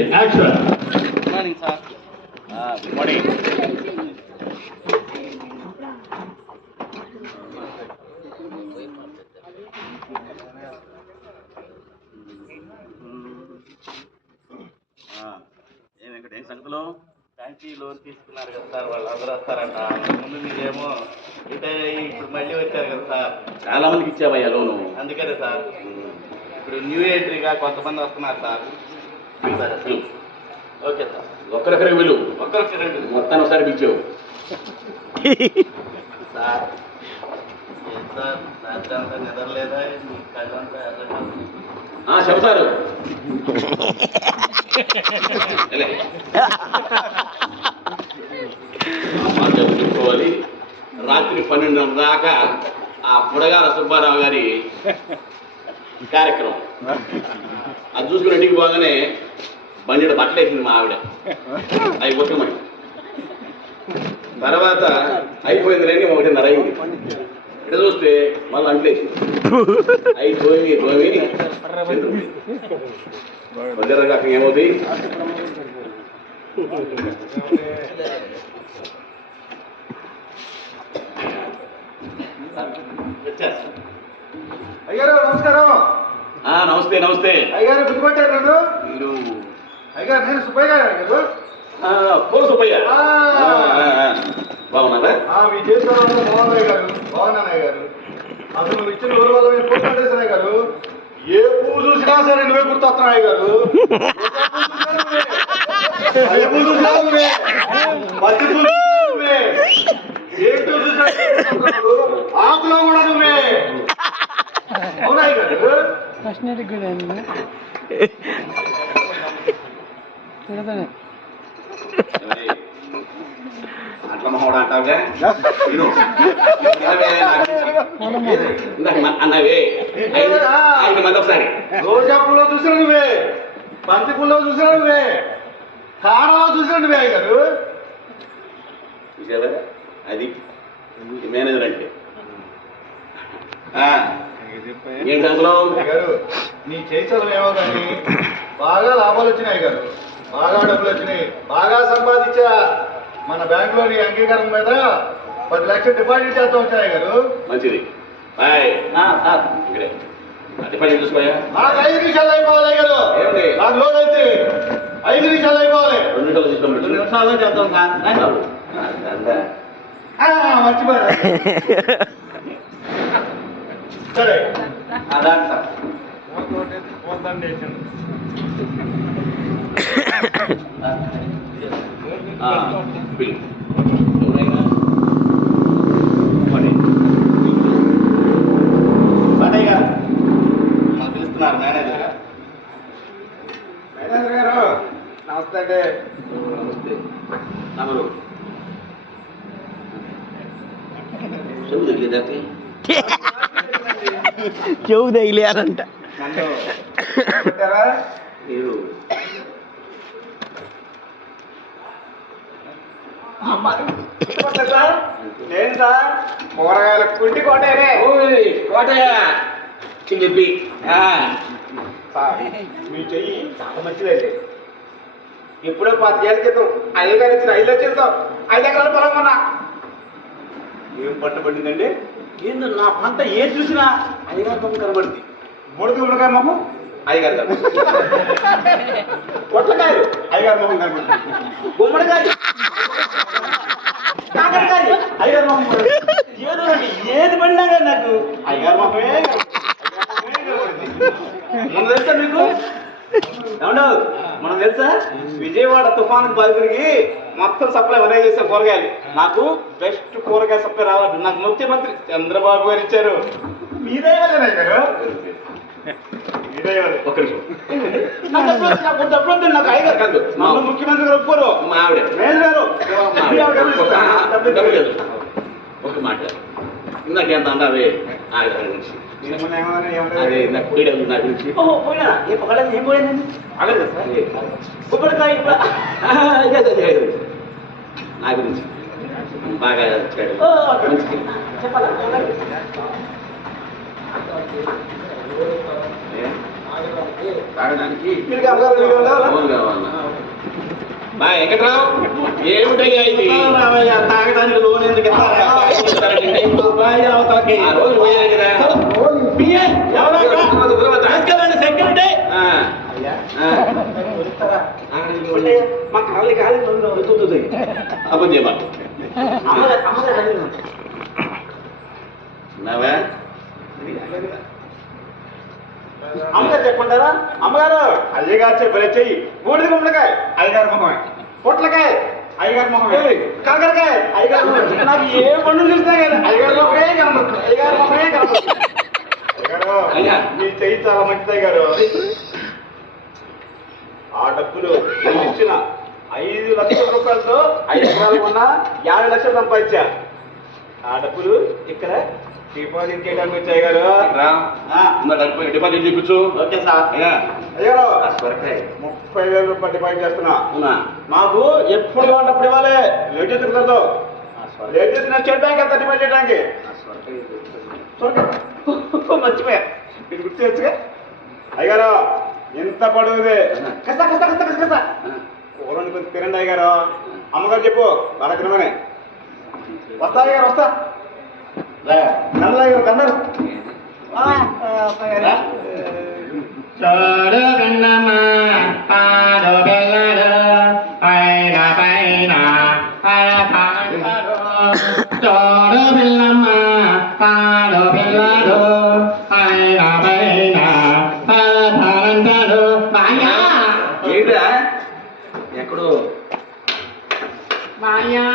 Good morning sir good morning ఏం సంగతులు? బ్యాంకీ లోన్ తీసుకున్నారు కదా సార్ వాళ్ళు అందరూ వస్తారంట. ముందు మీరేమో రిటైర్ అయ్యి ఇప్పుడు మళ్ళీ వచ్చారు కదా సార్. చాలా మందికి ఇచ్చావయ్యా లోను. అందుకనే సార్. ఇప్పుడు న్యూ ఎంట్రీగా కొంతమంది వస్తున్నారు సార్. ఓకే సార్ ఒక్కరొకరికి వెళ్ళు ఒక్కరికి రెండు మొత్తాన్ని ఒకసారి పిలిచావు. సార్ చెబుతారు చెప్పుకోవాలి. రాత్రి పన్నెండున్నర దాకా ఆ బుడగాల సుబ్బారావు గారి కార్యక్రమం. అది చూసుకుని ఇంటికి పోగానే బండి బట్టలు వేసింది మా ఆవిడ. అవి కొట్టమని తర్వాత అయిపోయింది లేని ఒకటిన్నర అయింది. ఇక్కడ చూస్తే మళ్ళీ అంట్లేసింది అయిపోయింది తోమి తోమి వదిలేరు అక్కడ ఏమవుతాయి అయ్యారు నమస్కారం. ఆ, నమస్తే నమస్తే. అయ్యారు గుర్తుపట్టారు నన్ను? మీరు? అయ్యారు నేను సుబ్బయ్య గారు అయ్యారు సుబ్బయ్య. బాగున్నారా? మీ చేతిలో బాగున్నాయి గారు. బాగున్నాను అయ్యారు అసలు నువ్వు ఇచ్చిన వల్ల కట్టేసాను గారు ఏ పువ్వు చూసినా సరే నువ్వే గారు ఏ చూసినా నువ్వే. పువ్వు చూసినా. ఆకులో కూడా నువ్వే అవునా అయ్య గారు ఫస్ట్ కూడా తిడతాను ఏమయ్య? అట్లా మొహం అంటావుగా విను. వినవే, నాకు- ఇందాక మ- అన్నావే ఐదు ఐదు మంది ఒకసారి రోజా పూలో చూసిన నువ్వే బంతి పూలో చూసిన నువ్వే కాడలో చూసిన నువ్వే గారు చూసావా? అది మేనేజర్ అంటే. ఏం గారు నీ ఏమో కానీ బాగా లాభాలు వచ్చినాయి గారు బాగా డబ్బులు వచ్చినాయి. బాగా సంపాదించా. మన బ్యాంకులో నీ అంగీకారం మీద పది లక్షలు డిపాజిట్ చేస్తాం వచ్చాయి గారు మంచిది. బాయ్. ఆ, సార్. ఇక్కడే. అది పని చూసుకోయా నాకు ఐదు నిమిషాలు అయిపోవాలి గారు? నాకు లోన్ అయితే ఐదు నిమిషాలు అయిపోవాలి. రెండు నిమిషాలు రెండు తీసుకోమంటు నిమిషాల్లో చేద్దాం రండి. మర్చిపోయా సరే. అదా సార్. పిలుస్తున్నారు మేనేజర్ గారు. మేనేజర్ గారు నమస్తే అండి. నమస్తే. నమరు. చెవు తగిలేదాకి చెవు పెట్టారా మీరు సార్. కూరగాయల కుంటి కొట్టేనే ఓయ్ కోటయ్య. చిలిపి మీ చెయ్యి చాలా మంచిదండి ఎప్పుడో పదిహేళ్ళ క్రితం అయ్యగారు ఇచ్చిన ఐదు సార్ ఐదు ఎకరాల పొలం కొన్నా. ఏం పట్టుబడిందండి? ఏందో నా పంట ఏది చూసినా అయ్యగారు పంట కనబడుతుంది మూడు గుమ్మడికాయ మొహం అయ్యగారు గారు పొట్లకాయలు. అయ్యగారు మొహం కనబడుతుంది గుమ్మడికాయ కాకరకాయ అయ్యగారు మొహం కూడా. ఏదో ఒకటి, ఏది పడినా కానీ నాకు అయ్యగారు మొహమే అయ్యగారు మొహమే కనబడుతుంది. మనం తెలుసా మీకు ఏమన్నా మనం తెలుసా విజయవాడ తుఫాను బాధితుడికి మొత్తం సప్లై వరే చేసే కూరగాయలు. నాకు బెస్ట్ కూరగాయ సప్లై రావాలి. నాకు ముఖ్యమంత్రి చంద్రబాబు గారు ఇచ్చారు. ముఖ్యమంత్రి గారు ఒప్పుకోరు. మా ఆవిడ. ఒక్క మాట. ఇందాక ఎంత అన్నావే ఆవిడ గురించి అదే నా గురించి? పోయినా? ఏ పగలేదు ఏం సార్. నా బాగా చెప్పాలా? తాగడానికి? మా వెంకట్రావు. ఏమిటయ్యా ఇది? తాగడానికి లోన్ ఎందుకు ఇస్తారా? ఆ రోజు కదా. పిఏ, ఎవరో ఒక తీసుకెళ్ళండి, సెక్యూరిటీ. ఆ, అయ్యా, ఆ. ఉంటే మా కాళ్ళకి కాళ్ళకి నొందు, వద్దు, వద్దు, వద్దు. అబద్ధం చేయమాకు. అమ్మగారు, చెప్పంటారా అమ్మగారు! అయ్యగారు చెప్పలే చెయ్యి. బూడిద గుమ్మడికాయ. అయ్యగారు మొహమే. పొట్లకాయ. అయ్యగారు మొహమే. కాకరకాయ. అయ్యగారు. నాకు ఏ పండు చూసినా కదా? అయ్యగారు మొహమే. కనబడుతుంది అయ్యగారు మొహమే. కనబడుతుంది మీ చెయ్యి చాలా మంచిది అయ్యగారు ఆ డబ్బులు ఇచ్చిన ఐదు లక్షల రూపాయలతో ఐదు ఎకరాలు కొన్నా యాభై లక్షలు సంపాదించా. ఆ డబ్బులు ఇక్కడ డిపాజిట్ చేయడానికి వచ్చాయి గారు. ఉన్న డిపాజిట్ చూపించు ఓకే సార్. అయ్యా. అయ్యో ఆ సొరకాయ. ముప్పై వేల రూపాయలు డిపాజిట్ చేస్తున్నా? మాకు ఎప్పుడు కావాలన్నప్పుడు ఇవ్వాలి. లేట్ కుదరదు లేట్ చేసిన స్టేట్ బ్యాంక్ ఎంత డిపాజిట్ చేయడానికి. మర్చిపోయా ఇది గుర్తు తెచ్చుగా అయ్యారు ఎంత కసా కసా కసా కసా కసా. ఆ. కూరని కొంచెం తినండి అయ్యారు అమ్మగారు చెప్పు బాగా తినమని వస్తా అయ్యారు వస్తా. రా. నల్ల అయ్యారు కన్నారు ఆ, ఆ, ఎక్కడో? vaya.